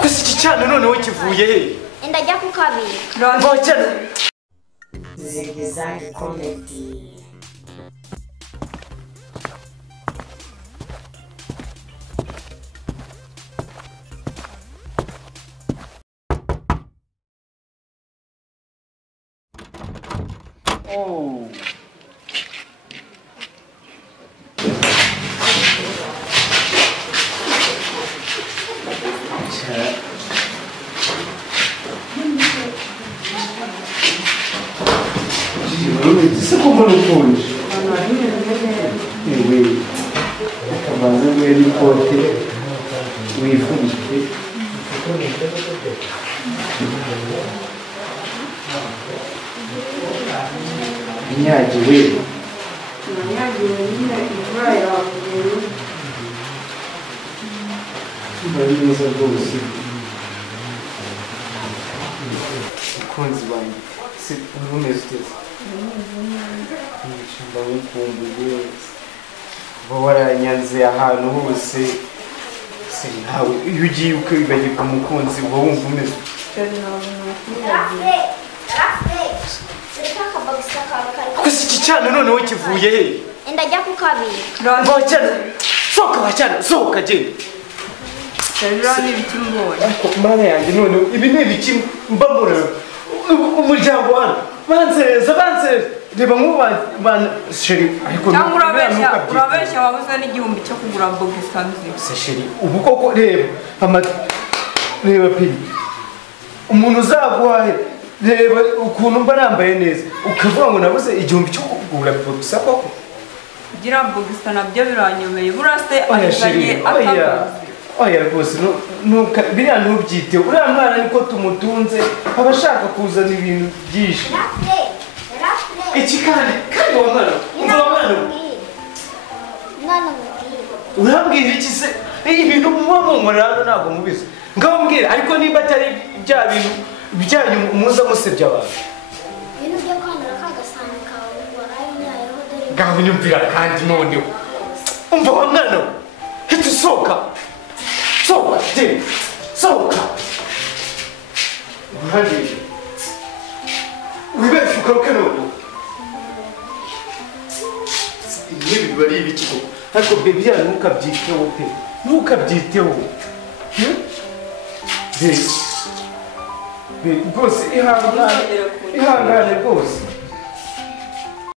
Kusi kichana noneho kivuye he? Ndajya kukabika. Bacana. Zigzag comedy. Oh. Isso é como não pôs. Mas ele pode ter o iPhone. Nyagiwe. Bari neza rwose. Mukunzi wanjye se umeze uteze nishimba wikumbuye kuba waranyanze ahantu hose se nawe iyo ugiye ukibagirwa umukunzi uba wumva umeze Kusi kichana noneho kivuye he? Ndajya kukabika. Bacana. Soka bacana, soka je. Rani bitumboye. Mana yanjye noneho ibi ni ibiki mbambura umuryango hano. Banze reba nk'uban sheri ariko Cyangwa urabeshya wabuze n'igihumbi cyo kugura bogisanze. se sheri ubu koko reba reba pili umuntu uzaguhaye reba ukuntu mba nambaye neza ukavuga ngo nabuze igihumbi cyo kugura bogisa koko Gira bogisa nabyo biranyomeye burase azanye akaguzi. Oya rwose biriya ntubyite uriya mwana niko tumutunze aba ashaka kuzana ibintu byinshi iki kandi wa mwana urambwira iki se ibintu muba mumura hano ntabwo mubizi ngaho mbwira ariko nimba atari bya bintu byanyu muza musebya abantu ngaho nyumvira kandi noneho umva wa mwana we hita usohoka sohoka uruhande wibeshye ukaruke noneho ibi biba ari ibiki koko ariko bebiya ntukabyiteho pe ntukabyiteho rwose ihangane rwose